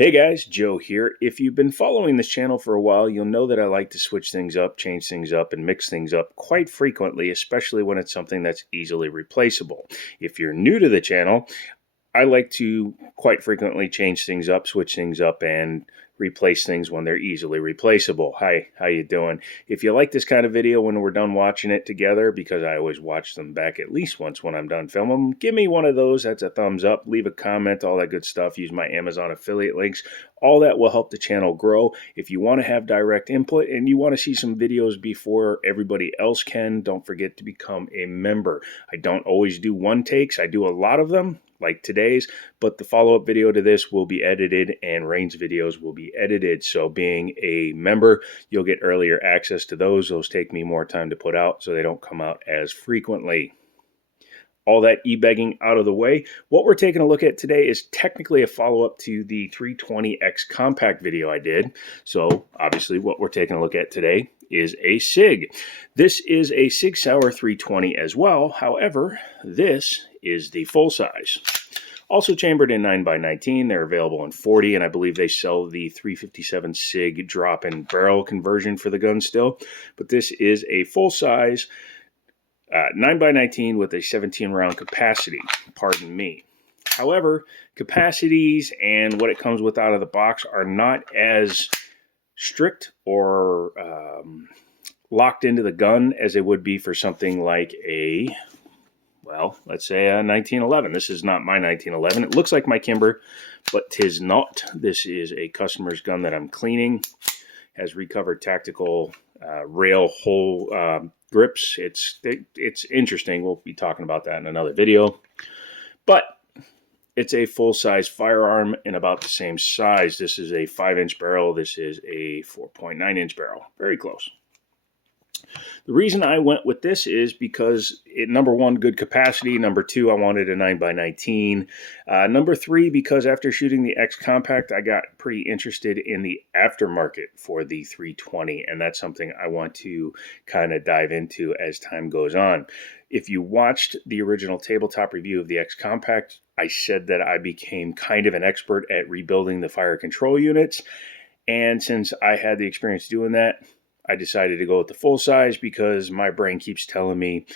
Hey guys, Joe here. If you've been following this channel for a while, you'll know that I like to switch things up, change things up, and mix things up quite frequently, especially when it's something that's easily replaceable. If you're new to the channel, I like to quite frequently change things up, switch things up, and replace things when they're easily replaceable. Hi, how you doing? If you like this kind of video when we're done watching it together, because I always watch them back at least once when I'm done filming them, give me one of those. That's a thumbs up. Leave a comment, all that good stuff. Use my Amazon affiliate links. All that will help the channel grow. If you want to have direct input and you want to see some videos before everybody else can, don't forget to become a member. I don't always do one takes. I do a lot of them, like today's, but the follow-up video to this will be edited and Rain's videos will be edited. So being a member, you'll get earlier access to those. Those take me more time to put out, so they don't come out as frequently. All that e-begging out of the way, what we're taking a look at today is technically a follow-up to the 320X compact video I did. So obviously what we're taking a look at today is a Sig. This is a Sig Sauer 320 as well. However, this is the full size. Also chambered in 9x19. They're available in 40, and I believe they sell the 357 Sig drop-in barrel conversion for the gun still. But this is a full size 9x19 with a 17-round capacity. Pardon me. However, capacities and what it comes with out of the box are not as strict or locked into the gun as it would be for something like a, well, let's say a 1911. This is not my 1911. It looks like my Kimber, but 'tis not. This is a customer's gun that I'm cleaning. Has recovered tactical rail hole grips. It's interesting. We'll be talking about that in another video. But it's a full-size firearm in about the same size. This is a 5-inch barrel. This is a 4.9-inch barrel. Very close. The reason I went with this is because, number one, good capacity. Number two, I wanted a 9x19. Number three, because after shooting the X Compact, I got pretty interested in the aftermarket for the 320, and that's something I want to kind of dive into as time goes on. If you watched the original tabletop review of the X Compact, I said that I became kind of an expert at rebuilding the fire control units, and since I had the experience doing that, I decided to go with the full size because my brain keeps telling me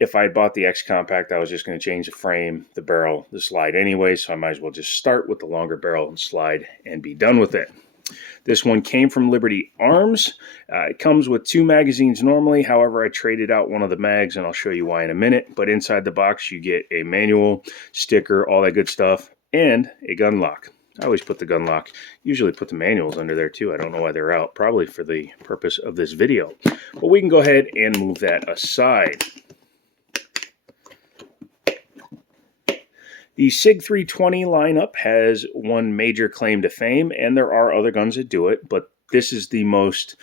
if I bought the X Compact, I was just going to change the frame, the barrel, the slide anyway, so I might as well just start with the longer barrel and slide and be done with it. This one came from Liberty Arms. It comes with 2 magazines normally. However, I traded out one of the mags, and I'll show you why in a minute. But inside the box, you get a manual, sticker, all that good stuff, and a gun lock. I always put the gun lock, usually put the manuals under there too. I don't know why they're out, probably for the purpose of this video. But we can go ahead and move that aside. The Sig 320 lineup has one major claim to fame, and there are other guns that do it, but this is the most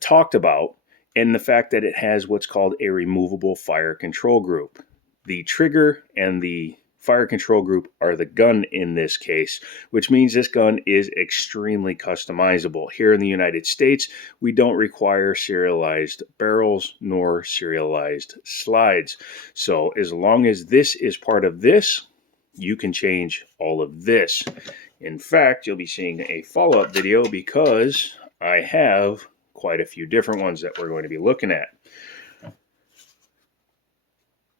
talked about, in the fact that it has what's called a removable fire control group. The trigger and the fire control group are the gun in this case, which means this gun is extremely customizable. Here in the United States, we don't require serialized barrels nor serialized slides. So as long as this is part of this, you can change all of this. In fact, you'll be seeing a follow-up video because I have quite a few different ones that we're going to be looking at.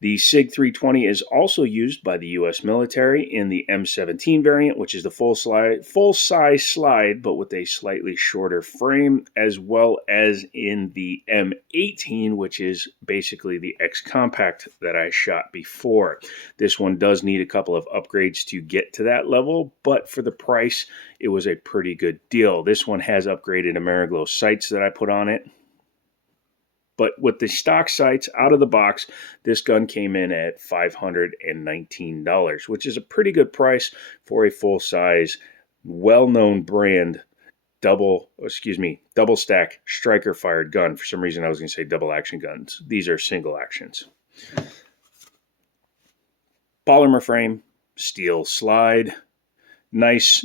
The Sig 320 is also used by the U.S. military in the M17 variant, which is the full-size slide, but with a slightly shorter frame, as well as in the M18, which is basically the X Compact that I shot before. This one does need a couple of upgrades to get to that level, but for the price, it was a pretty good deal. This one has upgraded Ameriglow sights that I put on it. But with the stock sights out of the box, this gun came in at $519, which is a pretty good price for a full-size, well-known brand double stack striker-fired gun. For some reason, I was going to say double action guns. These are single actions. Polymer frame, steel slide, nice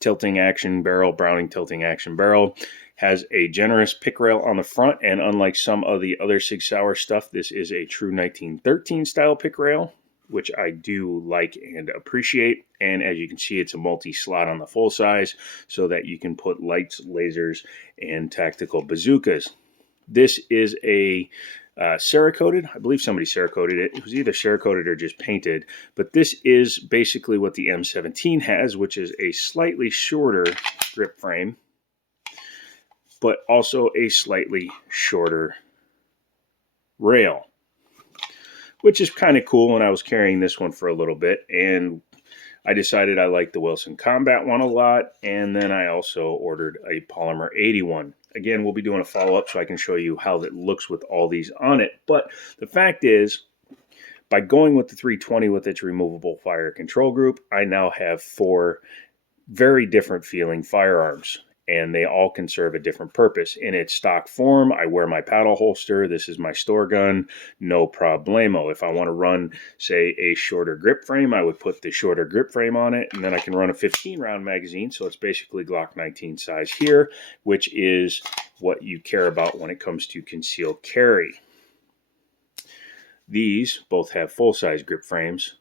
tilting action barrel, Browning tilting action barrel. Has a generous pick rail on the front, and unlike some of the other Sig Sauer stuff, this is a true 1913 style pick rail. which I do like and appreciate. And as you can see, it's a multi-slot on the full size so that you can put lights, lasers, and tactical bazookas. This is a Cerakoted. I believe somebody Cerakoted it. It was either Cerakoted or just painted. But this is basically what the M17 has, which is a slightly shorter grip frame, but also a slightly shorter rail, which is kind of cool. And I was carrying this one for a little bit, and I decided I liked the Wilson Combat one a lot, and then I also ordered a Polymer 81. Again, we'll be doing a follow-up so I can show you how it looks with all these on it. But the fact is, by going with the 320 with its removable fire control group, I now have 4 very different feeling firearms, and they all can serve a different purpose. In its stock form, I wear my paddle holster. This is my store gun, no problemo. If I want to run, say, a shorter grip frame, I would put the shorter grip frame on it, and then I can run a 15-round magazine, so it's basically Glock 19 size here, which is what you care about when it comes to concealed carry. These both have full-size grip frames,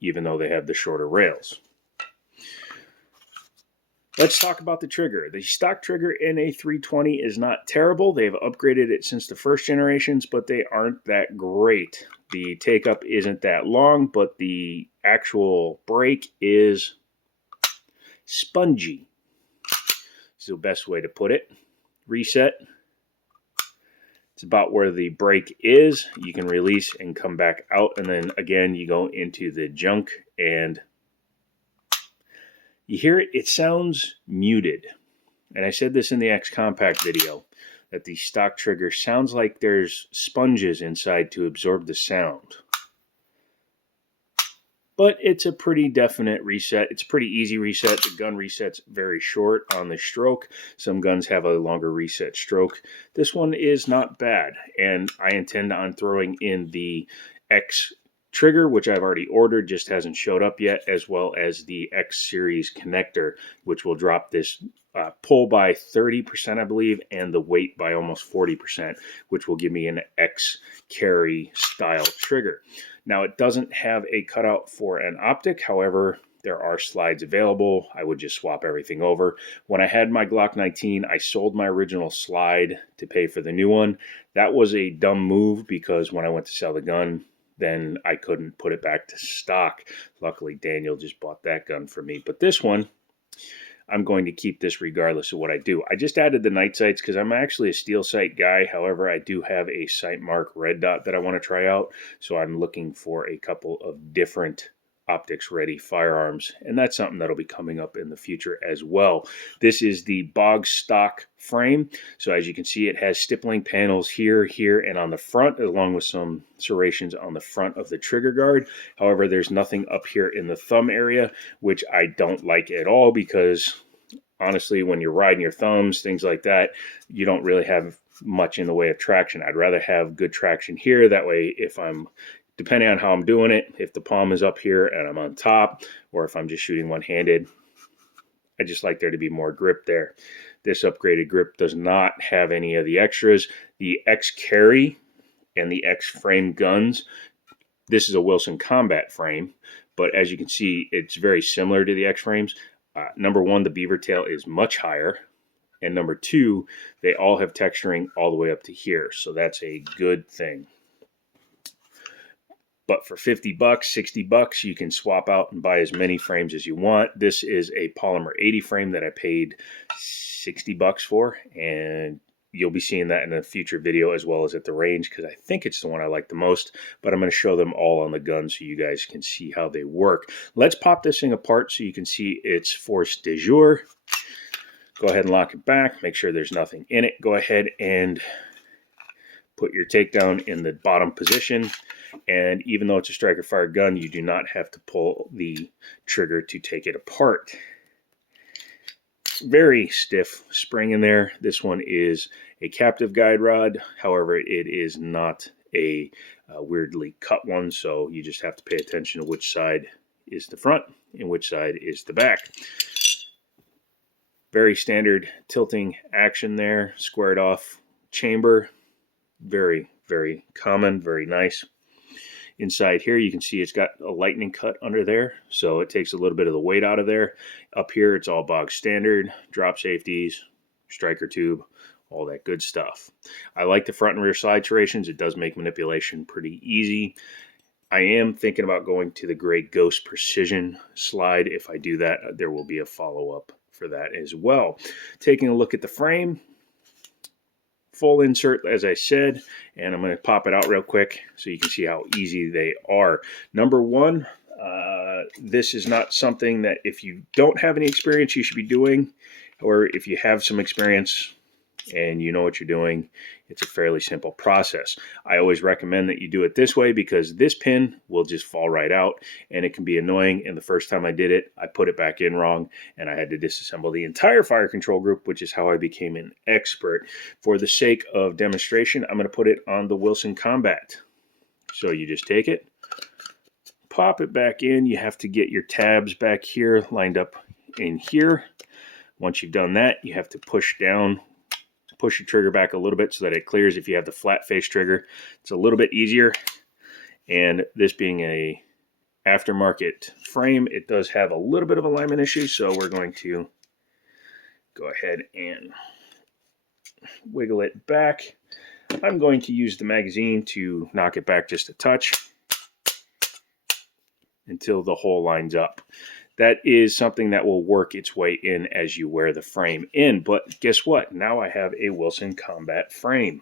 even though they have the shorter rails. Let's talk about the trigger. The stock trigger in a 320 is not terrible. They've upgraded it since the first generations, but they aren't that great. The take-up isn't that long, but the actual break is spongy. It's the best way to put it. Reset. It's about where the break is. You can release and come back out, and then again you go into the junk, and you hear it, it sounds muted. And I said this in the X Compact video, that the stock trigger sounds like there's sponges inside to absorb the sound. But it's a pretty definite reset. It's a pretty easy reset. The gun resets very short on the stroke. Some guns have a longer reset stroke. This one is not bad. And I intend on throwing in the X trigger, which I've already ordered, just hasn't showed up yet, as well as the X series connector, which will drop this pull by 30%, I believe, and the weight by almost 40%, which will give me an X carry style trigger. Now, it doesn't have a cutout for an optic. However, there are slides available. I would just swap everything over. When I had my Glock 19, I sold my original slide to pay for the new one. That was a dumb move because when I went to sell the gun, then I couldn't put it back to stock. Luckily, Daniel just bought that gun for me. But this one, I'm going to keep this regardless of what I do. I just added the night sights because I'm actually a steel sight guy. However, I do have a Sight Mark red dot that I want to try out. So I'm looking for a couple of different optics ready firearms, and that's something that'll be coming up in the future as well. This is the bog stock frame, so as you can see, it has stippling panels here, and on the front, along with some serrations on the front of the trigger guard. However, there's nothing up here in the thumb area, which I don't like at all, because honestly, when you're riding your thumbs, things like that, you don't really have much in the way of traction. I'd rather have good traction here. That way, if I'm depending on how I'm doing it, if the palm is up here and I'm on top, or if I'm just shooting one-handed, I just like there to be more grip there. This upgraded grip does not have any of the extras. The X Carry and the X Frame guns, this is a Wilson Combat frame, but as you can see, it's very similar to the X Frames. Number one, the beaver tail is much higher. And number two, they all have texturing all the way up to here. So that's a good thing. But for 50 bucks, 60 bucks, you can swap out and buy as many frames as you want. This is a Polymer 80 frame that I paid 60 bucks for, and you'll be seeing that in a future video as well as at the range, because I think it's the one I like the most, but I'm going to show them all on the gun so you guys can see how they work. Let's pop this thing apart so you can see its force de jour. Go ahead and lock it back. Make sure there's nothing in it. Go ahead and put your takedown in the bottom position. And even though it's a striker fire gun, you do not have to pull the trigger to take it apart. Very stiff spring in there. This one is a captive guide rod. However, it is not a weirdly cut one, so you just have to pay attention to which side is the front and which side is the back. Very standard tilting action there. Squared off chamber. Very, very common. Very nice. Inside here, you can see it's got a lightning cut under there, so it takes a little bit of the weight out of there. Up here, it's all bog standard, drop safeties, striker tube, all that good stuff. I like the front and rear slide serrations. It does make manipulation pretty easy. I am thinking about going to the Gray Ghost Precision slide. If I do that, there will be a follow-up for that as well. Taking a look at the frame, full insert, as I said, and I'm going to pop it out real quick so you can see how easy they are. Number one, this is not something that if you don't have any experience you should be doing, or if you have some experience and you know what you're doing, it's a fairly simple process. I always recommend that you do it this way because this pin will just fall right out and it can be annoying. And the first time I did it, I put it back in wrong and I had to disassemble the entire fire control group, which is how I became an expert. For the sake of demonstration, I'm going to put it on the Wilson Combat. So you just take it, pop it back in. You have to get your tabs back here lined up in here. Once you've done that, you have to push down, push your trigger back a little bit so that it clears. If you have the flat face trigger, it's a little bit easier. And this being a aftermarket frame, it does have a little bit of alignment issues, so we're going to go ahead and wiggle it back. I'm going to use the magazine to knock it back just a touch until the hole lines up. That is something that will work its way in as you wear the frame in. But guess what? Now I have a Wilson Combat frame.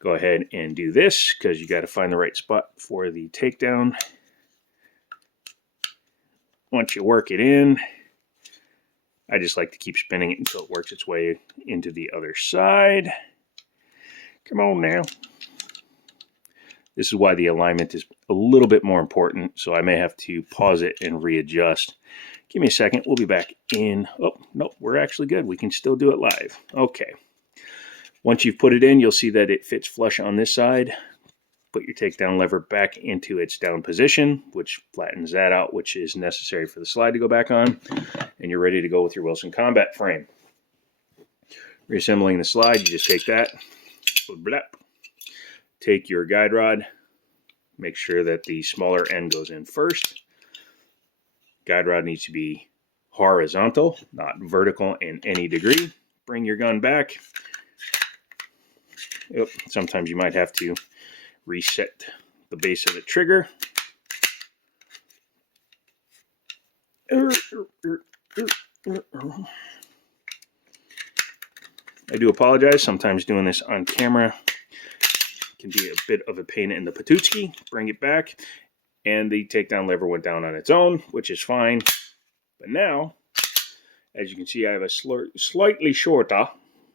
Go ahead and do this because you got to find the right spot for the takedown. Once you work it in, I just like to keep spinning it until it works its way into the other side. Come on now. This is why the alignment is a little bit more important, so I may have to pause it and readjust. Give me a second. We'll be back in. Oh, no, we're actually good. We can still do it live. Okay. Once you've put it in, you'll see that it fits flush on this side. Put your takedown lever back into its down position, which flattens that out, which is necessary for the slide to go back on. And you're ready to go with your Wilson Combat frame. Reassembling the slide, you just take that. Take your guide rod, make sure that the smaller end goes in first. Guide rod needs to be horizontal, not vertical in any degree. Bring your gun back. Yep, sometimes you might have to reset the base of the trigger. I do apologize, sometimes doing this on camera can be a bit of a pain in the patootsky. Bring it back, and the takedown lever went down on its own, which is fine. But now, as you can see, I have a slightly shorter,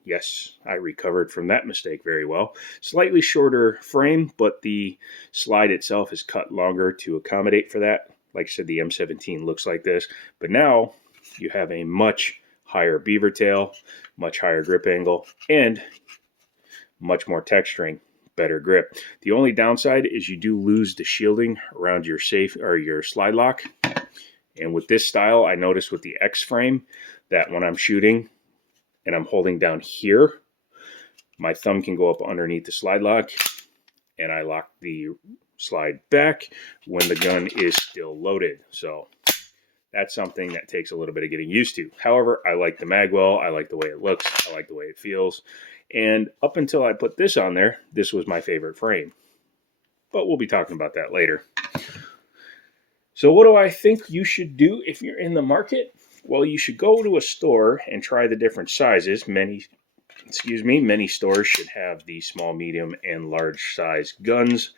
yes, I recovered from that mistake very well, slightly shorter frame, but the slide itself is cut longer to accommodate for that. Like I said, the M17 looks like this, but now you have a much higher beaver tail, much higher grip angle, and much more texturing. Better grip. The only downside is you do lose the shielding around your safe or your slide lock. And with this style, I noticed with the X frame that when I'm shooting and I'm holding down here, my thumb can go up underneath the slide lock and I lock the slide back when the gun is still loaded. So that's something that takes a little bit of getting used to. However, I like the magwell. I like the way it looks. I like the way it feels. And up until I put this on there, this was my favorite frame. But we'll be talking about that later. So what do I think you should do if you're in the market? Well, you should go to a store and try the different sizes. Many stores should have the small, medium, and large size guns.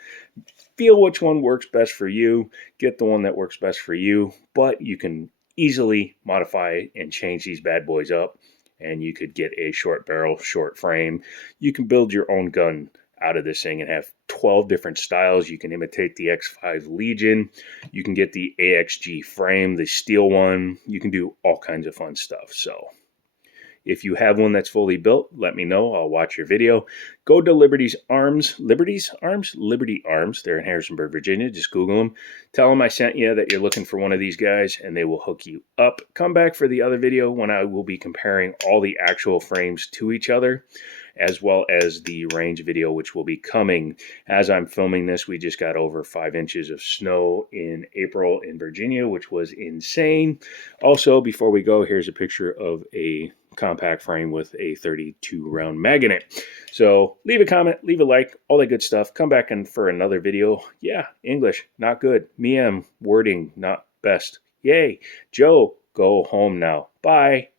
Feel which one works best for you. Get the one that works best for you. But you can easily modify and change these bad boys up. And you could get a short barrel, short frame. You can build your own gun out of this thing and have 12 different styles. You can imitate the X5 Legion. You can get the AXG frame, the steel one. You can do all kinds of fun stuff. So if you have one that's fully built, let me know. I'll watch your video. Go to Liberty Arms. They're in Harrisonburg, Virginia. Just Google them. Tell them I sent you, that you're looking for one of these guys, and they will hook you up. Come back for the other video when I will be comparing all the actual frames to each other. as well as the range video, which will be coming. As I'm filming this, we just got over 5 inches of snow in April in Virginia, which was insane. Also, before we go, here's a picture of a compact frame with a 32 round mag in it. So leave a comment, leave a like, all that good stuff. Come back in for another video. Yeah, English, not good. Me, wording, not best. Yay. Joe, go home now. Bye.